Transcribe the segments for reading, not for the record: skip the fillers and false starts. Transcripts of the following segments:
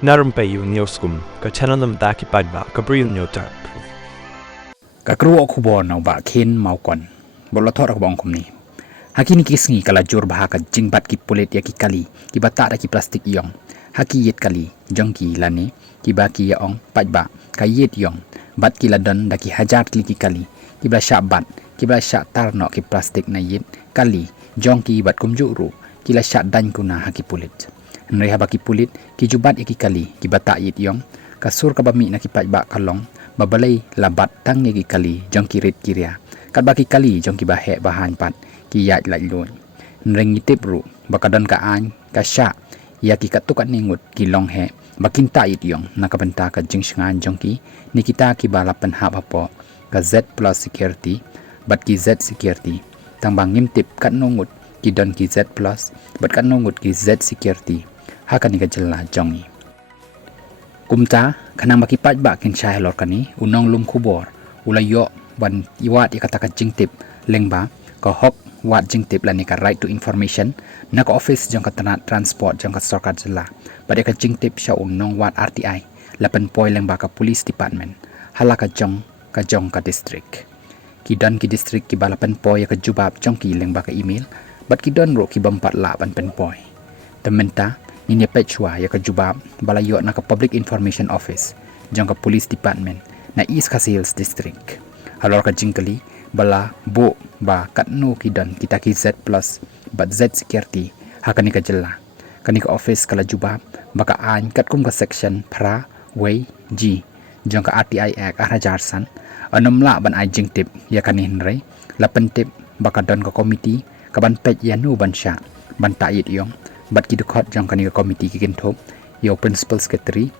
Na Rympei U ka channel nabynta ki paidbah ka Bri U Hynñiewtrep. Ka kru okubor na ba kin maukon. Bolotor ak bong kumni. Haki ni kisngi kala jur baha ka jingbat ki pulit ya ki kali ki bata ki plastik iong. Haki yet kali jongki lane Kiba ki Iong paidbah ka yet iong bat ki ladon da ki hajar ki kali ki bla syak bat ki bla syak tar no ki plastik na yet kali jongki bat kumju ru ki la syak dan kuna haki pulit. Nri haba ki pulit ki jubat iki kali ki bata yet iong kasur ka bami na ki paidbah kalong babalai labat tang ki kali jongki rit kiria kat baki kali jongki bahe bahan pat ki yat lai lun nring ngitip ru bakadon ka an ka syak ya ki katukat ningut ki long he bakinta yet iong nakabenta ka jingsngan jongki ni kita ki balapan hab apo ka Z plus security bat ki Z security tang bang ngimtip kat nongut ki don ki Z plus bat kat nongut ki Z security hakan ni ka jela jongi kumta kanang baki paidbah kin syah lor kani unong lum khubor ulayo ban iwat ikata ka jingtip lengba ka hok wat jingtip lani ka right to information na ka office jong ka transport jong ka sarkar jela pada ka jingtip sya unong wat RTI 8 poi lengba ka police department hala ka jong ka district ki don ki district ki balapan poi ka jubab jong ki lengba ka email bat ki don ro ki bampat la ban pen poi tementa ini pechwa ya ka jubab balayo na ka public information office jong ka police department na East Khasi Hills district halor ka jingkali bala bo ba katno kidan kita ki Z plus but Z security hakani ka jela kani ka office kala jubab baka an kat kum ka section pra way g jong ka RTI Act arajarsan anomla ban ai jingtip ya kani hinre lapan tip baka don ka committee ka ban pej ya nu ban sya ban ta yit yong bat ki dukot jong kani ka committee ki Kynthup yo principal secretary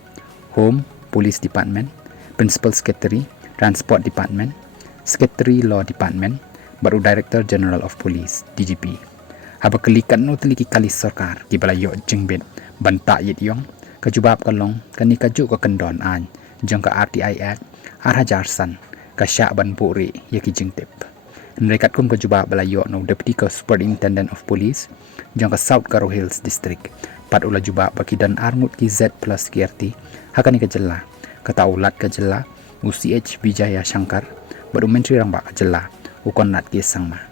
home police department principal secretary transport department secretary law department baru director general of police DGP haba kelikan no teliki kali sarkar ki balayo jingbet banta yit yong kajubab kalong kani kaju ka kendon an jong ka RTI Act arajarsan ka sya ban puri ya ki jingtip nrekat kum kajubab balayo no deputy superintendent of police jong ka South Karo Hills district pat ula jubab bakidan armut ki Z plus security hakani ka jela kata ulat ka jela UCH Vijaya Shankar baru menteri rang ba ka jela ukon nat ki Sangma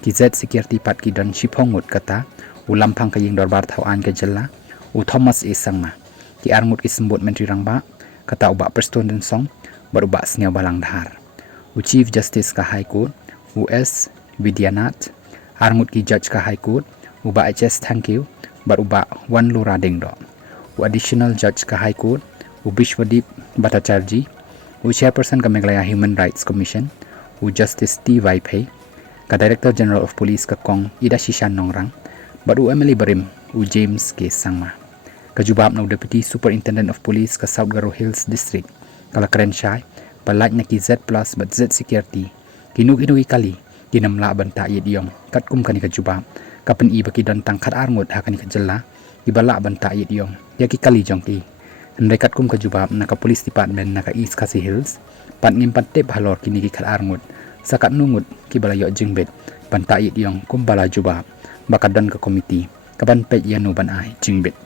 ki Z security pat ki don shiphongut kata ulampang ka ying dorbar thawan ka jela u Thomas E Sangma ki armut ki sembut menteri rang ba kata uba preston den song baru ba sngap balang dhar u Chief Justice ka High Court US Vidyanath armut ki judge ka High Court uba HS thank you baru ba wan lura ding do u additional judge ka High Court u Bishwadip Bhattacharjee u chairperson ka Meghalaya Human Rights Commission u Justice T Vaipei ka Director General of Police ka Kong Ida Shishan Nongrang baru Emily Barim u James K Sangma kajubab na Deputy Superintendent of Police ka South Karo Hills District kala Kyrshan balaj na ki Z plus but Z security kinug-inug kali kinamla banta yit yong kat kum kani kajubab kapan i baki don tangkat armut hakani ka jela ibala banta yit yong ya ki kali jongki ndekat kum ka jubab na ka police department na ka East Khasi Hills pat ngimpat tip halor kini ki khat armut sakat nungut ki balayo jingbet banta yit yong kum bala jubab bakadon ka committee kaban pej yanu ban ai jingbet